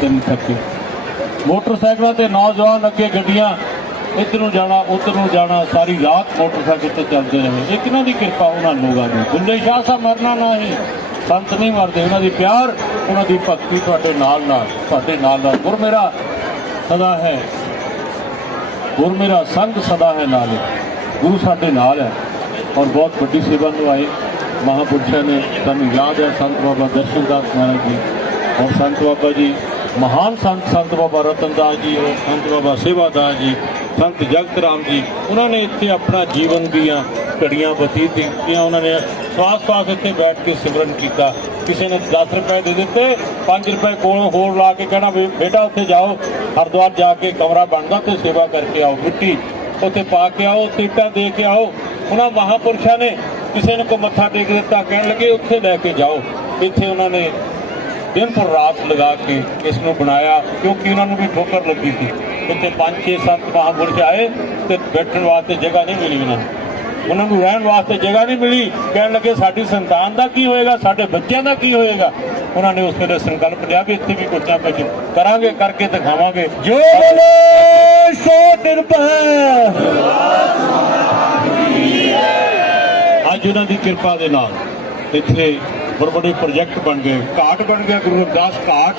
ਤੇ ਨਹੀਂ ਥੱਕੇ। ਮੋਟਰਸਾਈਕਲਾਂ ਤੇ ਨੌਜਵਾਨ ਅੱਗੇ ਗੱਡੀਆਂ, ਇੱਧਰ ਨੂੰ ਜਾਣਾ, ਉੱਧਰ ਨੂੰ ਜਾਣਾ, ਸਾਰੀ ਰਾਤ ਮੋਟਰਸਾਈਕਲ ਤੇ ਚੱਲਦੇ ਰਹੇ। ਇਹ ਕਿਹਨਾਂ ਦੀ ਕਿਰਪਾ? ਉਹਨਾਂ ਲੋਕਾਂ ਦੀ ਬੁੱਲੇ ਸ਼ਾਹ ਸਾਹਿਬ ਮਰਨਾ ਨਹੀਂ ਸੰਤ ਨਹੀਂ ਮਰਦੇ। ਉਹਨਾਂ ਦੀ ਪਿਆਰ, ਉਹਨਾਂ ਦੀ ਭਗਤੀ ਤੁਹਾਡੇ ਨਾਲ ਨਾਲ, ਤੁਹਾਡੇ ਨਾਲ ਨਾਲ। ਗੁਰ ਮੇਰਾ ਸਦਾ ਹੈ। ਗੁਰ ਮੇਰਾ ਸੰਗ ਸਦਾ ਹੈ ਨਾਲ ਗੁਰੂ ਸਾਡੇ ਨਾਲ ਹੈ। ਔਰ ਬਹੁਤ ਵੱਡੀ ਸੇਵਾ ਨੂੰ ਆਏ ਮਹਾਪੁਰਸ਼ਾਂ ਨੇ ਤੁਹਾਨੂੰ ਯਾਦ ਹੈ। ਸੰਤ ਬਾਬਾ ਦਰਸ਼ਨਦਾਸ ਮਹਾਰਾਜ ਜੀ। ਔਰ ਸੰਤ ਬਾਬਾ ਜੀ ਮਹਾਨ ਸੰਤ ਸੰਤ ਬਾਬਾ ਰਤਨਦਾਸ ਜੀ ਔਰ ਸੰਤ ਬਾਬਾ ਸੇਵਾਦਾਸ ਜੀ, ਸੰਤ ਜਗਤ ਰਾਮ ਜੀ, ਉਹਨਾਂ ਨੇ ਇੱਥੇ ਆਪਣਾ ਜੀਵਨ ਦੀਆਂ ਘੜੀਆਂ ਬਤੀਤ ਕੀਤੀਆਂ ਉਹਨਾਂ ਨੇ ਸਵਾਸ ਸਵਾਸ ਇੱਥੇ ਬੈਠ ਕੇ ਸਿਮਰਨ ਕੀਤਾ। ਕਿਸੇ ਨੇ 10 ਰੁਪਏ ਦੇ ਦਿੱਤੇ 5 ਰੁਪਏ ਕੋਲੋਂ ਹੋਰ ਲਾ ਕੇ ਕਹਿਣਾ, ਵੀ ਬੇਟਾ ਉੱਥੇ ਜਾਓ, ਹਰਿਦੁਆਰ ਜਾ ਕੇ ਕਮਰਾ ਬਣਦਾ ਤੇ ਸੇਵਾ ਕਰਕੇ ਆਓ, ਮਿੱਟੀ ਉੱਥੇ ਪਾ ਕੇ ਆਓ ਸੀਟਾਂ ਦੇ ਕੇ ਆਓ। ਉਹਨਾਂ ਮਹਾਪੁਰਸ਼ਾਂ ਨੇ ਕਿਸੇ ਨੂੰ ਕੋ ਮੱਥਾ ਟੇਕ ਦਿੱਤਾ, ਕਹਿਣ ਲੱਗੇ, ਉੱਥੇ ਲੈ ਕੇ ਜਾਓ। ਇੱਥੇ ਉਹਨਾਂ ਨੇ ਦਿਨ ਪਰ ਰਾਤ ਲਗਾ ਕੇ ਇਸ ਨੂੰ ਬਣਾਇਆ ਕਿਉਂਕਿ ਉਹਨਾਂ ਨੂੰ ਵੀ ਠੋਕਰ ਲੱਗੀ ਸੀ। ਪੰਜ ਛੇ ਸੱਤ ਮਹਾਂਪੁਰਸ਼ ਆਏ ਤੇ ਬੈਠਣ ਵਾਸਤੇ ਜਗ੍ਹਾ ਨਹੀਂ ਮਿਲੀ ਉਹਨਾਂ ਨੂੰ। ਉਹਨਾਂ ਨੂੰ ਰਹਿਣ ਵਾਸਤੇ ਜਗ੍ਹਾ ਨਹੀਂ ਮਿਲੀ। ਕਹਿਣ ਲੱਗੇ ਸਾਡੀ ਸੰਤਾਨ ਦਾ ਕੀ ਹੋਏਗਾ? ਸਾਡੇ ਬੱਚਿਆਂ ਦਾ ਕੀ ਹੋਏਗਾ? ਉਹਨਾਂ ਨੇ ਉਸ ਵੇਲੇ ਸੰਕਲਪ ਲਿਆ ਵੀ ਇੱਥੇ ਵੀ ਕੁੱਟਾਂ ਪੈ ਕਰਾਂਗੇ ਕਰਕੇ ਦਿਖਾਵਾਂਗੇ। ਜੋ ਬੋਲੇ ਸੋ ਨਿਰਭੈ ਅੱਜ ਉਹਨਾਂ ਦੀ ਕਿਰਪਾ ਦੇ ਨਾਲ ਇੱਥੇ ਬੜੇ ਬੜੇ ਪ੍ਰੋਜੈਕਟ ਬਣ ਗਏ। ਘਾਟ ਬਣ ਗਿਆ ਗੁਰੂ ਰਵਿਦਾਸ ਘਾਟ।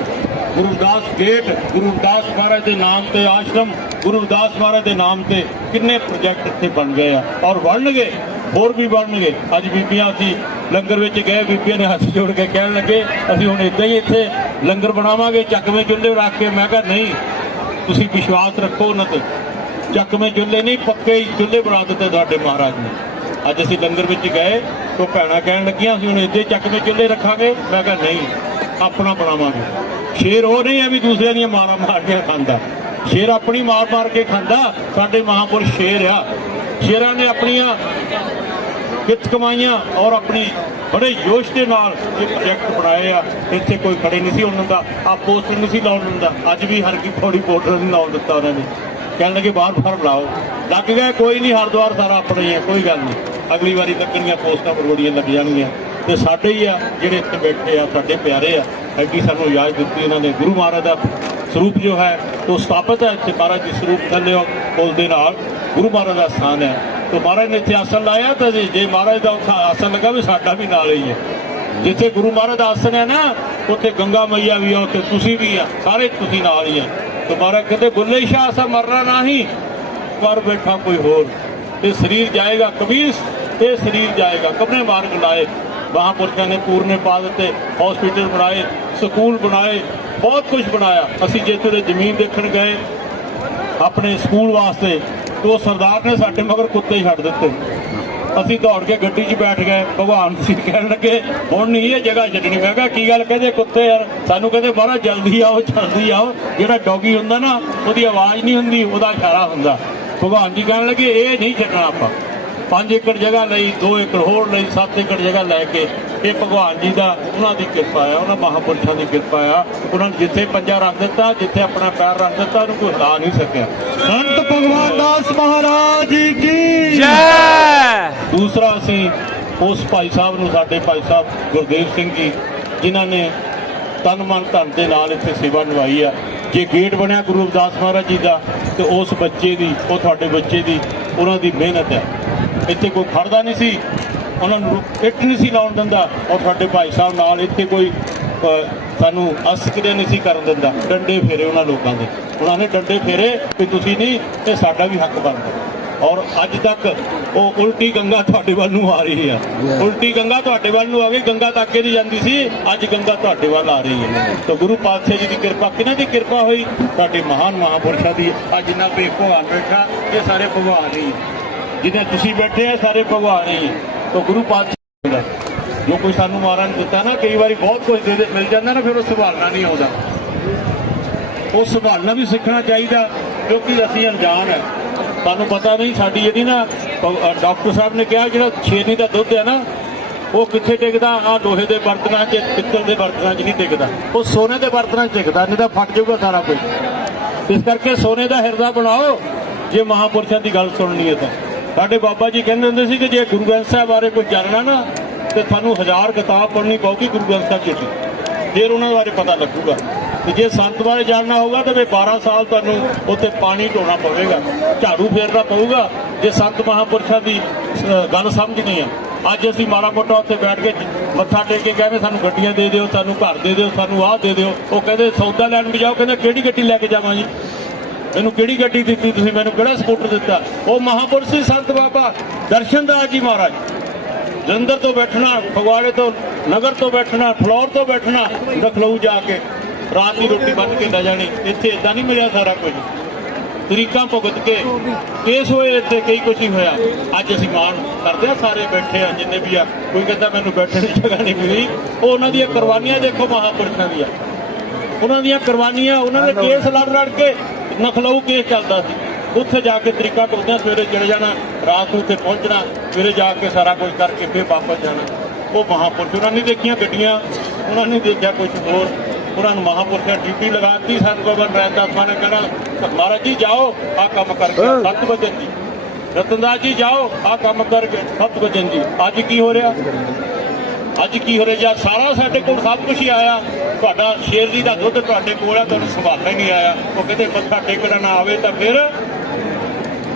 ਗੁਰੂ ਰਵਿਦਾਸ ਗੇਟ, ਗੁਰੂ ਰਵਿਦਾਸ ਮਹਾਰਾਜ ਦੇ ਨਾਮ ਤੇ ਆਸ਼ਰਮ, ਗੁਰੂ ਰਵਿਦਾਸ ਮਹਾਰਾਜ ਦੇ ਨਾਮ ਤੇ ਕਿੰਨੇ ਪ੍ਰੋਜੈਕਟ ਇੱਥੇ ਬਣ ਗਏ ਆ। ਔਰ ਬਣਨਗੇ, ਹੋਰ ਵੀ ਬਣਨਗੇ। ਅੱਜ ਬੀਬੀਆਂ ਅਸੀਂ ਲੰਗਰ ਵਿੱਚ ਗਏ, ਬੀਬੀਆਂ ਨੇ ਹੱਥ ਜੋੜ ਕੇ ਕਹਿਣ ਲੱਗੇ, ਅਸੀਂ ਹੁਣ ਇਦਾਂ ਹੀ ਇੱਥੇ ਲੰਗਰ ਬਣਾਵਾਂਗੇ ਚੱਕਵੇਂ ਚੁੱਲ੍ਹੇ ਰੱਖ ਕੇ। ਮੈਂ ਕਿਹਾ, ਨਹੀਂ, ਤੁਸੀਂ ਵਿਸ਼ਵਾਸ ਰੱਖੋ ਉਹਨਾਂ ਤੇ ਚੱਕਵੇਂ ਚੁੱਲ੍ਹੇ ਨਹੀਂ, ਪੱਕੇ ਚੁੱਲ੍ਹੇ ਬਣਾ ਦਿੱਤੇ ਤੁਹਾਡੇ ਮਹਾਰਾਜ ਨੇ। ਅੱਜ ਅਸੀਂ ਲੰਗਰ ਵਿੱਚ ਗਏ ਤੋਂ ਭੈਣਾਂ ਕਹਿਣ ਲੱਗੀਆਂ, ਅਸੀਂ ਹੁਣ ਇੱਦੇ ਚੱਕਵੇਂ ਚੁੱਲ੍ਹੇ ਰੱਖਾਂਗੇ। ਮੈਂ ਕਿਹਾ, ਨਹੀਂ, ਆਪਣਾ ਬਣਾਵਾਂਗੇ। ਸ਼ੇਰ ਉਹ ਨਹੀਂ ਹੈ ਵੀ ਦੂਸਰਿਆਂ ਦੀਆਂ ਮਾਰਾਂ ਮਾਰ ਕੇ ਖਾਂਦਾ। ਸ਼ੇਰ ਆਪਣੀ ਮਾਰ ਮਾਰ ਕੇ ਖਾਂਦਾ, ਸਾਡੇ ਮਹਾਂਪੁਰਸ਼ ਸ਼ੇਰ ਆ। ਸ਼ੇਰਾਂ ਨੇ ਆਪਣੀਆਂ ਕਿਤ ਕਮਾਈਆਂ ਔਰ ਆਪਣੀ ਬੜੇ ਜੋਸ਼ ਦੇ ਨਾਲ ਇਹ ਪ੍ਰੋਜੈਕਟ ਬਣਾਏ ਆ। ਇੱਥੇ ਕੋਈ ਖੜੇ ਨਹੀਂ ਸੀ ਉਹਨਾਂ ਦਾ ਆ ਪੋਸਟਰ ਨਹੀਂ ਸੀ ਲਾਉਣ ਦਿੰਦਾ। ਅੱਜ ਵੀ ਹਰ ਕੀ ਥੋੜੀ ਪੋਸਟਰ ਨਹੀਂ ਲਾਉਣ ਦਿੱਤਾ ਉਹਨਾਂ ਨੇ। ਕਹਿਣ ਲੱਗੇ, ਬਾਹਰ ਬਾਹਰ ਬੁਲਾਓ ਲੱਗ ਗਿਆ, ਕੋਈ ਨਹੀਂ, ਹਰਦੁਆਰ ਸਾਰਾ ਆਪਣਾ ਹੀ ਹੈ ਕੋਈ ਗੱਲ ਨਹੀਂ। ਅਗਲੀ ਵਾਰੀ ਲੱਗਣੀਆਂ ਪੋਸਟਾਂ ਬੜੀਆਂ ਲੱਗ ਜਾਣਗੀਆਂ। ਤੇ ਸਾਡੇ ਹੀ ਆ, ਜਿਹੜੇ ਇੱਥੇ ਬੈਠੇ ਆ, ਸਾਡੇ ਪਿਆਰੇ ਆ ਐਡੀ ਸਾਨੂੰ ਯਾਦ ਦਿੱਤੀ ਇਹਨਾਂ ਨੇ। ਗੁਰੂ ਮਹਾਰਾਜ ਦਾ ਸਰੂਪ ਜੋ ਹੈ, ਉਹ ਸਥਾਪਿਤ ਹੈ ਇੱਥੇ। ਮਹਾਰਾਜ ਜੀ ਸਰੂਪ ਥੱਲੇ ਪੁੱਲ ਦੇ ਨਾਲ। ਗੁਰੂ ਮਹਾਰਾਜ ਦਾ ਸਥਾਨ ਹੈ। ਤੇ ਮਹਾਰਾਜ ਨੇ ਇੱਥੇ ਆਸਣ ਲਾਇਆ ਤਾਂ ਜੇ ਮਹਾਰਾਜ ਦਾ ਉੱਥੇ ਆਸਣ ਲੱਗਾ ਵੀ ਸਾਡਾ ਵੀ ਨਾਲ ਹੀ ਹੈ। ਜਿੱਥੇ ਗੁਰੂ ਮਹਾਰਾਜ ਦਾ ਆਸਣ ਹੈ ਨਾ, ਉੱਥੇ ਗੰਗਾ ਮਈਆ ਵੀ ਆ, ਉੱਥੇ ਤੁਸੀਂ ਵੀ ਆ, ਸਾਰੇ ਤੁਸੀਂ ਨਾਲ ਹੀ ਆ। ਤੇ ਮਹਾਰਾਜ ਕਹਿੰਦੇ ਬੁੱਲੇ ਸ਼ਾਹ ਸਾ ਮਰਨਾ ਨਹੀਂ ਪਰ ਬੈਠਾ ਕੋਈ ਹੋਰ। ਇਹ ਸਰੀਰ ਜਾਏਗਾ ਕਬੀਰ ਇਹ ਸਰੀਰ ਜਾਏਗਾ ਕਬਰੇ ਮਾਰਗ ਲਾਏ ਮਹਾਂਪੁਰਸ਼ਾਂ ਨੇ ਪੂਰਨੇ ਪਾ ਦਿੱਤੇ ਹਸਪੀਟਲ ਬਣਾਏ, ਸਕੂਲ ਬਣਾਏ, ਬਹੁਤ ਕੁਝ ਬਣਾਇਆ। ਅਸੀਂ ਜੇ ਤੇ ਜ਼ਮੀਨ ਦੇਖਣ ਗਏ, ਆਪਣੇ ਸਕੂਲ ਵਾਸਤੇ, ਤੇ ਸਰਦਾਰ ਨੇ ਸਾਡੇ ਮਗਰ ਕੁੱਤੇ ਛੱਡ ਦਿੱਤੇ। ਅਸੀਂ ਦੌੜ ਕੇ ਗੱਡੀ 'ਚ ਬੈਠ ਗਏ, ਭਗਵਾਨ ਸੀ ਕਹਿਣ ਲੱਗੇ, ਹੁਣ ਨਹੀਂ ਇਹ ਜਗ੍ਹਾ ਛੱਡਣੀ। ਮੈਂ ਕਿਹਾ, ਕੀ ਗੱਲ? ਕਹਿੰਦੇ, ਕੁੱਤੇ ਯਾਰ, ਸਾਨੂੰ ਕਹਿੰਦੇ, ਮਹਾਰਾਜ ਜਲਦੀ ਆਓ ਜਲਦੀ ਆਓ। ਜਿਹੜਾ ਡੌਗੀ ਹੁੰਦਾ ਨਾ, ਉਹਦੀ ਆਵਾਜ਼ ਨਹੀਂ ਹੁੰਦੀ, ਉਹਦਾ ਇਸ਼ਾਰਾ ਹੁੰਦਾ। ਭਗਵਾਨ ਜੀ ਕਹਿਣ ਲੱਗੇ ਇਹ ਨਹੀਂ ਛੱਡਣਾ ਆਪਾਂ। 5 ਏਕੜ ਜਗ੍ਹਾ ਲਈ 2 ਏਕੜ ਹੋਰ ਲਈ 7 ਏਕੜ ਜਗ੍ਹਾ ਲੈ ਕੇ ਇਹ ਭਗਵਾਨ ਜੀ ਦਾ ਉਹਨਾਂ ਦੀ ਕਿਰਪਾ ਆ ਉਹਨਾਂ ਮਹਾਪੁਰਸ਼ਾਂ ਦੀ ਕਿਰਪਾ ਆ। ਉਹਨਾਂ ਨੇ ਜਿੱਥੇ ਪੰਜਾ ਰੱਖ ਦਿੱਤਾ ਜਿੱਥੇ ਆਪਣਾ ਪੈਰ ਰੱਖ ਦਿੱਤਾ ਉਹਨੂੰ ਕੋਈ ਹਿਲਾ ਨਹੀਂ ਸਕਿਆ। ਸੰਤ ਭਗਵਾਨ ਦਾਸ ਮਹਾਰਾਜ ਜੀ ਕੀ? ਜੈ! ਦੂਸਰਾ ਅਸੀਂ ਉਸ ਭਾਈ ਸਾਹਿਬ ਨੂੰ ਸਾਡੇ ਭਾਈ ਸਾਹਿਬ ਗੁਰਦੇਵ ਸਿੰਘ ਜੀ ਜਿਨ੍ਹਾਂ ਨੇ ਤਨ ਮਨ ਧਨ ਦੇ ਨਾਲ ਇੱਥੇ ਸੇਵਾ ਨਿਭਾਈ ਆ। ਜੇ ਗੇਟ ਬਣਿਆ ਗੁਰੂ ਰਵਿਦਾਸ ਮਹਾਰਾਜ ਜੀ ਦਾ, ਤੇ ਉਸ ਬੱਚੇ ਦੀ, ਉਹ ਤੁਹਾਡੇ ਬੱਚੇ ਦੀ, ਉਹਨਾਂ ਦੀ ਮਿਹਨਤ ਹੈ। ਇੱਥੇ ਕੋਈ ਖੜਦਾ ਨਹੀਂ ਸੀ, ਉਹਨਾਂ ਨੂੰ ਇੱਟ ਨਹੀਂ ਸੀ ਲਾਉਣ ਦਿੰਦਾ ਔਰ ਤੁਹਾਡੇ ਭਾਈ ਸਾਹਿਬ ਨਾਲ ਇੱਥੇ ਕੋਈ ਸਾਨੂੰ ਅਸਕਦੇ ਨਹੀਂ ਸੀ ਕਰਨ ਦਿੰਦਾ। ਡੰਡੇ ਫੇਰੇ ਉਹਨਾਂ ਲੋਕਾਂ ਦੇ। ਉਹਨਾਂ ਨੇ ਡੰਡੇ ਫੇਰੇ ਕਿ ਤੁਸੀਂ ਨਹੀਂ, ਤੇ ਸਾਡਾ ਵੀ ਹੱਕ ਬਣਦਾ। ਔਰ ਅੱਜ ਤੱਕ ਉਹ ਉਲਟੀ ਗੰਗਾ ਤੁਹਾਡੇ ਵੱਲ ਨੂੰ ਆ ਰਹੀ ਆ। ਉਲਟੀ ਗੰਗਾ ਤੁਹਾਡੇ ਵੱਲ ਨੂੰ ਆ ਗਈ ਗੰਗਾ ਤਾਂ ਅੱਗੇ ਨਹੀਂ ਜਾਂਦੀ ਸੀ ਅੱਜ ਗੰਗਾ ਤੁਹਾਡੇ ਵੱਲ ਆ ਰਹੀ ਹੈ। ਤਾਂ ਗੁਰੂ ਪਾਤਸ਼ਾਹ ਜੀ ਦੀ ਕਿਰਪਾ ਕਿਹਨਾਂ ਦੀ ਕਿਰਪਾ ਹੋਈ? ਤੁਹਾਡੇ ਮਹਾਨ ਮਹਾਪੁਰਸ਼ਾਂ ਦੀ। ਅੱਜ ਜਿੰਨਾ ਵੀ ਭਗਵਾਨ ਬੈਠਾ ਇਹ ਸਾਰੇ ਭਗਵਾਨ ਹੀ ਜਿਹਨੇ ਤੁਸੀਂ ਬੈਠੇ ਆ ਸਾਰੇ ਭਗਵਾਨ ਹੀ ਤਾਂ ਗੁਰੂ ਪਾਤਸ਼ਾਹ ਦਾ। ਜੋ ਕੋਈ ਸਾਨੂੰ ਮਾਰਨ ਦਿੱਤਾ ਨਾ ਕਈ ਵਾਰੀ ਬਹੁਤ ਕੁਝ ਦੇ ਦੇ ਮਿਲ ਜਾਂਦਾ ਨਾ ਫਿਰ ਉਹ ਸੰਭਾਲਣਾ ਨਹੀਂ ਆਉਂਦਾ। ਉਹ ਸੰਭਾਲਣਾ ਵੀ ਸਿੱਖਣਾ ਚਾਹੀਦਾ ਕਿਉਂਕਿ ਅਸੀਂ ਅਣਜਾਣ ਹੈ ਸਾਨੂੰ ਪਤਾ ਨਹੀਂ, ਸਾਡੀ ਜਿਹੜੀ ਨਾ ਡਾਕਟਰ ਸਾਹਿਬ ਨੇ ਕਿਹਾ ਜਿਹੜਾ ਛੇਨੀ ਦਾ ਦੁੱਧ ਹੈ ਨਾ, ਉਹ ਕਿੱਥੇ ਟਿਕਦਾ? ਆ ਲੋਹੇ ਦੇ ਬਰਤਨਾਂ 'ਚ, ਪਿੱਤਲ ਦੇ ਬਰਤਨਾਂ 'ਚ ਨਹੀਂ ਟਿਕਦਾ। ਉਹ ਸੋਨੇ ਦੇ ਬਰਤਨਾਂ 'ਚ ਟਿਕਦਾ, ਨਹੀਂ ਤਾਂ ਫਟ ਜਾਊਗਾ ਸਾਰਾ ਕੁਝ। ਇਸ ਕਰਕੇ ਸੋਨੇ ਦਾ ਹਿਰਦਾ ਬਣਾਓ, ਜੇ ਮਹਾਪੁਰਸ਼ਾਂ ਦੀ ਗੱਲ ਸੁਣਨੀ ਹੈ ਤਾਂ। ਸਾਡੇ ਬਾਬਾ ਜੀ ਕਹਿੰਦੇ ਹੁੰਦੇ ਸੀ ਕਿ ਜੇ ਗੁਰੂ ਗ੍ਰੰਥ ਸਾਹਿਬ ਬਾਰੇ ਕੋਈ ਜਾਣਨਾ ਨਾ, ਤੇ ਤੁਹਾਨੂੰ ਹਜ਼ਾਰ ਕਿਤਾਬ ਪੜ੍ਹਨੀ ਪਊਗੀ ਗੁਰੂ ਗ੍ਰੰਥ ਸਾਹਿਬ ਜੀ ਦੀ ਫਿਰ ਉਹਨਾਂ ਬਾਰੇ ਪਤਾ ਲੱਗੂਗਾ। ਤੇ ਜੇ ਸੰਤ ਬਾਰੇ ਜਾਣਨਾ ਹੋਊਗਾ ਤਾਂ ਵੀ 12 ਸਾਲ ਤੁਹਾਨੂੰ ਉੱਥੇ ਪਾਣੀ ਢੋਣਾ ਪਵੇਗਾ ਝਾੜੂ ਫੇਰਨਾ ਪਊਗਾ। ਜੇ ਸੰਤ ਮਹਾਪੁਰਸ਼ਾਂ ਦੀ ਅ, ਗੱਲ ਸਮਝਣੀ ਆ ਅੱਜ ਅਸੀਂ ਮਾੜਾ ਮੋਟਾ ਉੱਥੇ ਬੈਠ ਕੇ ਮੱਥਾ ਟੇਕ ਕੇ ਕਹਿੰਦੇ ਸਾਨੂੰ ਗੱਡੀਆਂ ਦੇ ਦਿਓ ਸਾਨੂੰ ਘਰ ਦੇ ਦਿਓ ਸਾਨੂੰ ਆਹ ਦੇ ਦਿਓ। ਉਹ ਕਹਿੰਦੇ ਸੌਦਾ ਲੈਣ ਵੀ ਜਾਓ। ਕਹਿੰਦੇ ਕਿਹੜੀ ਗੱਡੀ ਲੈ ਕੇ ਜਾਵਾਂ ਜੀ? ਮੈਨੂੰ ਕਿਹੜੀ ਗੱਡੀ ਦਿੱਤੀ ਤੁਸੀਂ? ਮੈਨੂੰ ਕਿਹੜਾ ਸਕੂਟਰ ਦਿੱਤਾ? ਉਹ ਮਹਾਪੁਰਸ਼ ਸੀ ਸੰਤ ਬਾਬਾ ਦਰਸ਼ਨਦਾਸ ਜੀ ਮਹਾਰਾਜ। ਜਲੰਧਰ ਤੋਂ ਬੈਠਣਾ ਫਗਵਾੜੇ ਤੋਂ ਨਗਰ ਤੋਂ ਬੈਠਣਾ ਫਲੋਰ ਤੋਂ ਬੈਠਣਾ ਲਖਨਊ ਜਾ ਕੇ। ਰਾਤ ਦੀ ਰੋਟੀ ਬੰਨ ਕੇ ਲੈ ਜਾਣੀ। ਇੱਥੇ ਇਦਾਂ ਨਹੀਂ ਮਿਲਿਆ ਸਾਰਾ ਕੁਝ। ਤਰੀਕਾਂ ਭੁਗਤ ਕੇ ਕੇਸ ਹੋਏ, ਇੱਥੇ ਕਈ ਕੁਝ ਹੀ ਹੋਇਆ। ਅੱਜ ਅਸੀਂ ਮਾਣ ਕਰਦੇ ਆ, ਸਾਰੇ ਬੈਠੇ ਆ, ਜਿੰਨੇ ਵੀ ਆ। ਕੋਈ ਕਹਿੰਦਾ ਮੈਨੂੰ ਬੈਠਣ ਦੀ ਜਗ੍ਹਾ ਨਹੀਂ ਮਿਲੀ। ਉਹ ਉਹਨਾਂ ਦੀਆਂ ਕੁਰਬਾਨੀਆਂ ਦੇਖੋ ਮਹਾਪੁਰਸ਼ਾਂ ਦੀਆਂ। ਉਹਨਾਂ ਦੀਆਂ ਕੁਰਬਾਨੀਆਂ, ਉਹਨਾਂ ਦੇ ਕੇਸ ਲੜ ਲੜ ਕੇ ਨਖਲਊ ਕੇਸ ਚੱਲਦਾ ਸੀ। ਉੱਥੇ ਜਾ ਕੇ ਤਰੀਕਾ ਕਰਦੇ ਸਵੇਰੇ ਚਲੇ ਜਾਣਾ, ਰਾਤ ਨੂੰ ਉੱਥੇ ਪਹੁੰਚਣਾ, ਸਵੇਰੇ ਜਾ ਕੇ ਸਾਰਾ ਕੁਝ ਕਰਕੇ ਫਿਰ ਵਾਪਸ ਜਾਣਾ। ਉਹ ਮਹਾਪੁਰਸ਼, ਉਹਨਾਂ ਨੇ ਦੇਖੀਆਂ ਗੱਡੀਆਂ, ਉਹਨਾਂ ਨੇ ਦੇਖਿਆ ਕੁਝ ਹੋਰ। ਉਹਨਾਂ ਨੂੰ ਡਿਊਟੀ ਲਗਾਤੀ ਸੰਤ ਬਾਬਾ ਨਰੈਣ ਮਾਂ ਨੇ ਕਹਿਣਾ ਮਹਾਰਾਜ ਜੀ ਜਾਓ ਆਹ ਕੰਮ ਕਰਕੇ। 7 ਵਜੇ ਜੀ। ਰਤਨਦਾਸ ਜੀ ਜਾਓ ਆਹ ਕੰਮ ਕਰਕੇ। 7 ਵਜੇ ਜੀ। ਅੱਜ ਕੀ ਹੋ ਰਿਹਾ? ਅੱਜ ਕੀ ਹੋ ਰਿਹਾ? ਜਾਂ ਸਾਰਾ ਸਾਡੇ ਕੋਲ ਸਭ ਕੁਝ ਹੀ ਆਇਆ ਤੁਹਾਡਾ ਸ਼ੇਰ ਜੀ ਦਾ ਦੁੱਧ ਤੁਹਾਡੇ ਕੋਲ ਆ ਤੁਹਾਨੂੰ ਸੰਭਾਲਣਾ ਹੀ ਨਹੀਂ ਆਇਆ। ਉਹ ਕਹਿੰਦੇ ਮੱਥਾ ਟੇਕਣਾ ਨਾ ਆਵੇ ਤਾਂ ਫਿਰ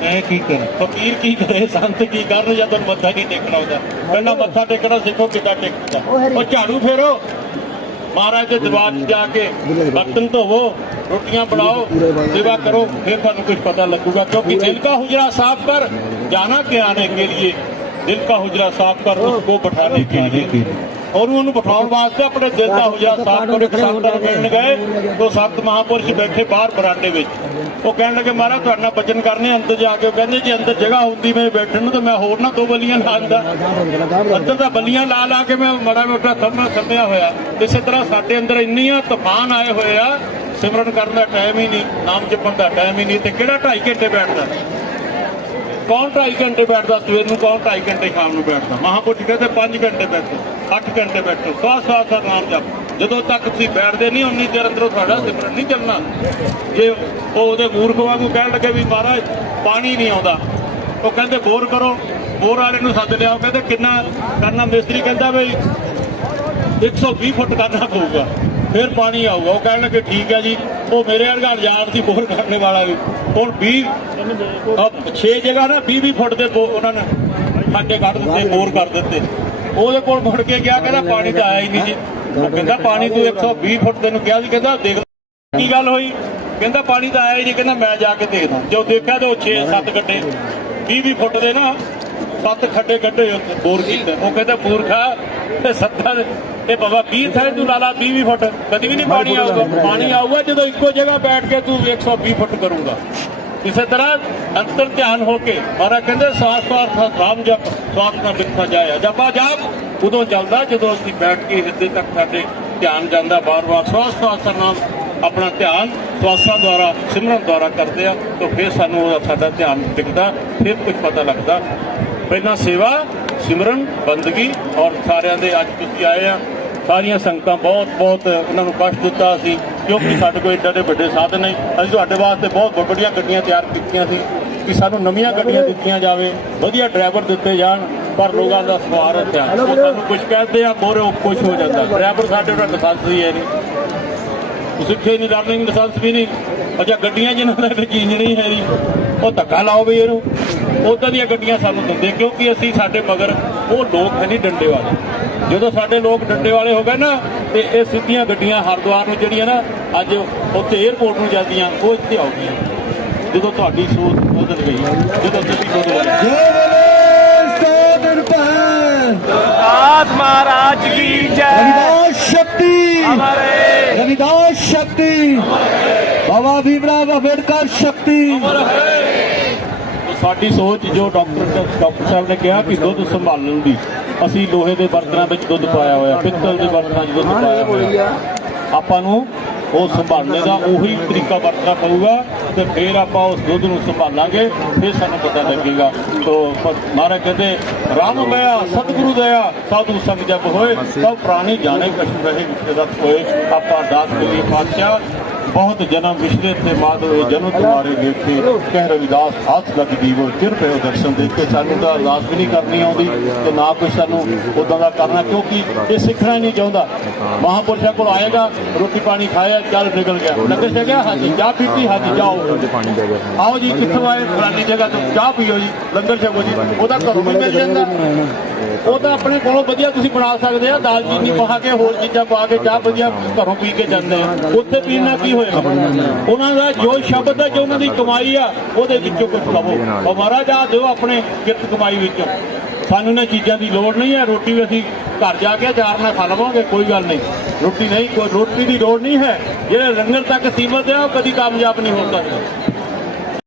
ਇਹ ਕੀ ਕਰ? ਫਕੀਰ ਕੀ ਕਰੇ? ਸੰਤ ਕੀ ਕਰਨ ਜਾਂ ਤੁਹਾਨੂੰ ਮੱਥਾ ਨਹੀਂ ਟੇਕਣਾ ਹੁੰਦਾ ਪਹਿਲਾਂ ਮੱਥਾ ਟੇਕਣਾ ਸਿੱਖੋ ਕਿੱਦਾਂ ਟੇਕਦਾ ਉਹ ਝਾੜੂ ਫੇਰੋ। ਮਹਾਰਾਜ ਦੇ ਦਰਬਾਰ 'ਚ ਜਾ ਕੇ ਬਰਤਨ ਧੋਵੋ ਰੋਟੀਆਂ ਬਣਾਓ ਸੇਵਾ ਕਰੋ ਫਿਰ ਤੁਹਾਨੂੰ ਕੁਝ ਪਤਾ ਲੱਗੂਗਾ ਕਿਉਂਕਿ ਦਿਲ का हुजरा साफ कर जाना क्या आने के लिए दिल का हुजरा साफ कर उसको बैठाने के लिए ਔਰ ਉਹਨੂੰ ਬਿਠਾਉਣ ਵਾਸਤੇ ਆਪਣੇ ਦਿਲ ਦਾ ਹੁਜਰਾ ਸਾਫ਼ ਕਰੋ, ਇੱਕ ਮਿਲਣ ਗਏ ਤੋਂ ਸੱਤ ਮਹਾਪੁਰਸ਼ ਬੈਠੇ ਬਾਹਰ ਬਰਾਂਡੇ ਵਿੱਚ। ਉਹ ਕਹਿਣ ਲੱਗੇ, ਮਹਾਰਾਜ, ਤੁਹਾਡੇ ਨਾਲ ਬਚਨ ਕਰਨੇ ਅੰਦਰ ਜਾ ਕੇ। ਕਹਿੰਦੇ, ਜੇ ਅੰਦਰ ਜਗ੍ਹਾ ਹੁੰਦੀ ਮੈਂ ਬੈਠਣ ਨੂੰ, ਤਾਂ ਮੈਂ ਹੋਰ ਨਾ ਦੋ ਬਲੀਆਂ ਲਾ ਦਿੰਦਾ। ਅੰਦਰ ਤਾਂ ਬਲੀਆਂ ਲਾ ਲਾ ਕੇ ਮੈਂ ਮੜਾ ਮੋਟਾ ਥੰਮਾ ਥੰਮਿਆ ਹੋਇਆ। ਇਸੇ ਤਰ੍ਹਾਂ ਸਾਡੇ ਅੰਦਰ ਇੰਨੀਆਂ ਤੂਫਾਨ ਆਏ ਹੋਏ ਆ, ਸਿਮਰਨ ਕਰਨ ਦਾ ਟਾਈਮ ਹੀ ਨਹੀਂ, ਨਾਮ ਜਪਣ ਦਾ ਟਾਈਮ ਹੀ ਨਹੀਂ। ਤੇ ਕਿਹੜਾ 2.5 ਘੰਟੇ ਬੈਠਦਾ? ਕੌਣ 2.5 ਘੰਟੇ ਬੈਠਦਾ? ਸਵੇਰ ਨੂੰ ਕੌਣ 2.5 ਘੰਟੇ ਸ਼ਾਮ ਨੂੰ ਬੈਠਦਾ? ਮਹਾਪੁਰਸ਼ ਕਹਿੰਦੇ 5 ਘੰਟੇ ਬੈਠਦਾ 8 ਘੰਟੇ ਬੈਠੋ ਸਵਾਸ ਸਵਾਸ ਦਾ ਨਾਮ ਜਪ। ਜਦੋਂ ਤੱਕ ਤੁਸੀਂ ਬੈਠਦੇ ਨਹੀਂ, ਉਨੀ ਦੇਰ ਅੰਦਰੋਂ ਤੁਹਾਡਾ ਸਿਮਰਨ ਨਹੀਂ ਚੱਲਣਾ। ਜੇ ਉਹ ਉਹਦੇ ਮੂਰਖ ਵਾਂਗੂ ਕਹਿਣ ਲੱਗੇ ਵੀ ਮਹਾਰਾਜ, ਪਾਣੀ ਨਹੀਂ ਆਉਂਦਾ, ਉਹ ਕਹਿੰਦੇ, ਬੋਰ ਕਰੋ, ਬੋਰ ਵਾਲੇ ਨੂੰ ਸੱਦ ਲਿਆ ਕਹਿੰਦੇ, ਕਿੰਨਾ ਕਰਨਾ? ਮਿਸਤਰੀ ਕਹਿੰਦਾ ਵੀ 120 ਫੁੱਟ ਕਰਨਾ ਪਊਗਾ, ਫਿਰ ਪਾਣੀ ਆਊਗਾ। ਉਹ ਕਹਿਣ ਲੱਗੇ, ਠੀਕ ਹੈ ਜੀ, ਉਹ ਮੇਰੇ ਵਰਗਾ ਯਾਰ ਸੀ ਬੋਰ ਕਰਨੇ ਵਾਲਾ ਵੀ। ਹੁਣ 20 6 ਜਗ੍ਹਾ ਨਾ 20 20 ਫੁੱਟ ਦੇ ਬੋ- ਉਹਨਾਂ ਨੇ ਖਾਡੇ ਕੱਢ ਦਿੱਤੇ, ਬੋਰ ਕਰ ਦਿੱਤੇ। ਉਹਦੇ ਕੋਲ ਮੁੜ ਕੇ ਗਿਆ ਕਹਿੰਦਾ ਪਾਣੀ ਤਾਂ ਆਇਆ ਹੀ ਨਹੀਂ ਜੀ ਕਹਿੰਦਾ ਪਾਣੀ ਤੂੰ 120 ਫੁੱਟ ਤੈਨੂੰ ਕਿਹਾ ਸੀ ਕਹਿੰਦਾ ਦੇਖ ਕੀ ਗੱਲ ਹੋਈ। ਕਹਿੰਦਾ ਪਾਣੀ ਤਾਂ ਆਇਆ ਹੀ ਨਹੀਂ ਕਹਿੰਦਾ ਮੈਂ ਜਾ ਕੇ ਦੇਖਦਾ ਜੋ ਦੇਖਿਆ ਤਾਂ ਉਹ 6 7 ਗੱਡੇ 20 20 ਫੁੱਟ ਦੇ ਨਾ ਸੱਤ ਖੱਡੇ ਉੱਥੇ ਬੋਰ ਕੀਤੇ। ਉਹ ਕਹਿੰਦਾ ਮੂਰਖਾ ਤੇ ਸੱਤਾਂ ਇਹ ਬਾਬਾ 20 ਥਾਂ ਤੂੰ ਲਾਲਾ 20 20 ਫੁੱਟ। ਕਦੀ ਵੀ ਨਹੀਂ ਪਾਣੀ ਆਊਗਾ। ਪਾਣੀ ਆਊਗਾ ਜਦੋਂ ਇੱਕੋ ਜਗ੍ਹਾ ਬੈਠ ਕੇ ਤੂੰ 120 ਫੁੱਟ ਕਰੂੰਗਾ। ਇਸੇ ਤਰ੍ਹਾਂ ਅੰਤਰ ਧਿਆਨ ਹੋ ਕੇ ਮਹਾਰਾਜ ਕਹਿੰਦੇ, ਸਾਸ ਸਾਸ ਰਾਮ ਜਪ ਸਵਾਸ ਨਾ ਬਿਖਾ ਜਾਇਆ। ਜਪਾ ਜਾਪ, ਉਦੋਂ ਚੱਲਦਾ ਜਦੋਂ ਅਸੀਂ ਬੈਠ ਕੇ ਹਿਰਦੇ ਤੱਕ ਸਾਡੇ ਧਿਆਨ ਜਾਂਦਾ, ਬਾਰ-ਬਾਰ ਸਵਾਸ ਸਵਾਸ ਨਾਲ ਆਪਣਾ ਧਿਆਨ ਸਵਾਸਾਂ ਦੁਆਰਾ, ਸਿਮਰਨ ਦੁਆਰਾ ਕਰਦੇ ਆ, ਤਾਂ ਫਿਰ ਸਾਨੂੰ ਸਾਡਾ ਧਿਆਨ ਟਿਕਦਾ ਫਿਰ ਕੁਝ ਪਤਾ ਲੱਗਦਾ। ਪਹਿਲਾਂ ਸੇਵਾ, ਸਿਮਰਨ, ਬੰਦਗੀ, ਔਰ ਸਾਰਿਆਂ ਦੇ ਅੱਜ ਤੁਸੀਂ ਆਏ ਆ, ਸਾਰੀਆਂ ਸੰਗਤਾਂ ਬਹੁਤ ਬਹੁਤ ਉਹਨਾਂ ਨੂੰ ਕਸ਼ਟ ਦਿੱਤਾ ਸੀ। ਕਿਉਂਕਿ ਸਾਡੇ ਕੋਲ ਇੱਦਾਂ ਦੇ ਵੱਡੇ ਸਾਧਨ ਨਹੀਂ ਅਸੀਂ ਤੁਹਾਡੇ ਵਾਸਤੇ ਬਹੁਤ ਵੱਡੀਆਂ ਗੱਡੀਆਂ ਤਿਆਰ ਕੀਤੀਆਂ ਸੀ ਕਿ ਸਾਨੂੰ ਨਵੀਆਂ ਗੱਡੀਆਂ ਦਿੱਤੀਆਂ ਜਾਵੇ, ਵਧੀਆ ਡਰਾਈਵਰ ਦਿੱਤੇ ਜਾਣ, ਪਰ ਲੋਕਾਂ ਦਾ ਸਵਾਰ ਹੈ ਉਹ ਸਾਨੂੰ ਕੁਝ ਕਹਿੰਦੇ ਆ ਮੋਰੇ ਉਹ ਕੁਝ ਹੋ ਜਾਂਦਾ। ਡਰਾਈਵਰ ਸਾਡੇ ਕੋਲ ਲਾਇਸੈਂਸ ਹੀ ਹੈ ਨਹੀਂ। ਸਿੱਖੇ ਨਹੀਂ ਲਰਨਿੰਗ ਲਾਇਸੈਂਸ ਵੀ ਨਹੀਂ। ਅੱਛਾ, ਗੱਡੀਆਂ ਜਿਹਨਾਂ ਦਾ ਵਿੱਚ ਨਹੀਂ ਹੈ ਜੀ। ਉਹ ਧੱਕਾ ਲਾਓ ਵੀ ਇਹਨੂੰ। ਉਦਾਂ ਦੀਆਂ ਗੱਡੀਆਂ ਸਾਨੂੰ ਦਿੰਦੇ ਕਿਉਂਕਿ ਅਸੀਂ ਸਾਡੇ ਮਗਰ ਉਹ ਲੋਕ ਹੈ ਨਹੀਂ ਡੰਡੇ ਵਾਲੇ। ਜਦੋਂ ਸਾਡੇ ਲੋਕ ਡੰਡੇ ਵਾਲੇ ਹੋ ਗਏ ਨਾ ਤੇ ਇਹ ਸਿੱਧੀਆਂ ਗੱਡੀਆਂ ਹਰਦੁਆਰ ਨੂੰ ਜਿਹੜੀਆਂ ਨਾ ਅੱਜ ਉੱਥੇ 에어ਪੋਰਟ ਨੂੰ ਜਾਂਦੀਆਂ ਉਹ ਇੱਥੇ ਆਉਂਦੀਆਂ ਜਦੋਂ ਤੁਹਾਡੀ ਸੋਚ ਬਦਲ ਗਈ ਜਦੋਂ ਤੁਸੀਂ ਬਦਲ ਗਏ। रविदास महाराज की जय रविदास शक्ति रविदास शक्ति बाबा भीमराव अम्बेडकर शक्ति ਸਾਡੀ ਸੋਚ ਜੋ ਡਾਕਟਰ ਡਾਕਟਰ ਸਾਹਿਬ ਨੇ ਕਿਹਾ ਕਿ ਦੁੱਧ ਸੰਭਾਲਣ ਦੀ। ਅਸੀਂ ਲੋਹੇ ਦੇ ਬਰਤਨਾਂ ਵਿੱਚ ਦੁੱਧ ਪਾਇਆ ਹੋਇਆ ਪਿੱਤਲ ਦੇ ਬਰਤਨਾਂ 'ਚ ਦੁੱਧ ਪਾਇਆ ਹੋਇਆ। ਆਪਾਂ ਨੂੰ ਉਹ ਸੰਭਾਲਣੇ ਦਾ ਉਹੀ ਤਰੀਕਾ ਵਰਤਣਾ ਪਊਗਾ ਤੇ ਫਿਰ ਆਪਾਂ ਉਸ ਦੁੱਧ ਨੂੰ ਸੰਭਾਲਾਂਗੇ ਫਿਰ ਸਾਨੂੰ ਪਤਾ ਲੱਗੇਗਾ। ਤੋ ਮਹਾਰਾਜ ਕਹਿੰਦੇ ਰਾਮ ਮਿਆ ਸਤਿਗੁਰੂ ਦਇਆ ਸਾਧੂ ਸੰਗ ਜਪ ਹੋਏ ਸਭ ਪ੍ਰਾਣੀ ਜਾਣੇ ਕਛੂ ਰਹੇ ਵਿਚੇ ਦਾ ਹੋਏ ਆਪਾਂ ਅਰਦਾਸ ਕਰੀਏ ਪਾਤਸ਼ਾਹ ਬਹੁਤ ਜਨਮ ਵਿਸ਼ਰੇ ਥੇ ਮਾਧੋ ਜਨਮ ਤੁਹਾਰੇ ਦੇਖੇ ਕਹਿ ਰਵਿਦਾਸ, ਹੱਥ ਗੱਜ ਦੀਵੋ ਚਿਰ ਪਿਓ ਦਰਸ਼ਨ ਦੇ ਕੇ। ਸਾਨੂੰ ਤਾਂ ਅਰਦਾਸ ਵੀ ਨਹੀਂ ਕਰਨੀ ਆਉਂਦੀ ਤੇ ਨਾ ਕੋਈ ਸਾਨੂੰ ਉਦਾਂ ਦਾ ਕਰਨਾ, ਕਿਉਂਕਿ ਇਹ ਸਿੱਖਣਾ ਨਹੀਂ ਚਾਹੁੰਦਾ। ਮਹਾਪੁਰਸ਼ਾਂ ਕੋਲ ਆਏਗਾ, ਰੋਟੀ ਪਾਣੀ ਖਾਇਆ, ਚੱਲ ਨਿਕਲ ਗਿਆ। ਲੰਗਰ ਛਕਿਆ, ਹਾਂਜੀ, ਚਾਹ ਪੀਤੀ, ਹਾਂਜੀ, ਜਾਓ। ਆਓ ਜੀ, ਕਿੱਥੋਂ ਆਏ? ਫਲਾਨੀ ਜਗ੍ਹਾ ਤੋਂ ਚਾਹ ਪੀਓ ਜੀ, ਲੰਗਰ ਛਕੋ ਜੀ। ਉਹਦਾ ਘਰੋਂ ਵੀ ਮਿਲ ਜਾਂਦਾ। ਉਹ ਤਾਂ ਆਪਣੇ ਕੋਲੋਂ ਵਧੀਆ ਤੁਸੀਂ ਬਣਾ ਸਕਦੇ ਆ ਦਾਲਚੀਨੀ ਪਾ ਕੇ, ਹੋਰ ਚੀਜ਼ਾਂ ਪਾ ਕੇ, ਚਾਹ ਵਧੀਆ ਘਰੋਂ ਪੀ ਕੇ ਜਾਂਦੇ ਆ। ਉੱਥੇ ਪੀਣ ਨਾਲ ਕੀ ਹੋਏਗਾ? ਉਹਨਾਂ ਦਾ ਜੋ ਸ਼ਬਦ ਹੈ, ਜੋ ਉਹਨਾਂ ਦੀ ਕਮਾਈ ਆ, ਉਹਦੇ ਵਿੱਚੋਂ ਕੁਝ ਲਵੋ। ਉਹ ਮਹਾਰਾਜ ਆ ਦਿਓ ਆਪਣੇ ਕਿਰਤ ਕਮਾਈ ਵਿੱਚੋਂ। ਸਾਨੂੰ ਇਹਨਾਂ ਚੀਜ਼ਾਂ ਦੀ ਲੋੜ ਨਹੀਂ ਹੈ। ਰੋਟੀ ਵੀ ਅਸੀਂ ਘਰ ਜਾ ਕੇ ਚਾਰ ਨਾਲ ਖਾ ਲਵਾਂਗੇ, ਕੋਈ ਗੱਲ ਨਹੀਂ। ਰੋਟੀ ਨਹੀਂ, ਕੋਈ ਰੋਟੀ ਦੀ ਲੋੜ ਨਹੀਂ ਹੈ। ਜਿਹੜੇ ਲੰਗਰ ਤੱਕ ਸੀਮਤ ਹੈ ਉਹ ਕਦੀ ਕਾਮਯਾਬ ਨਹੀਂ ਹੋ ਸਕਦੇ।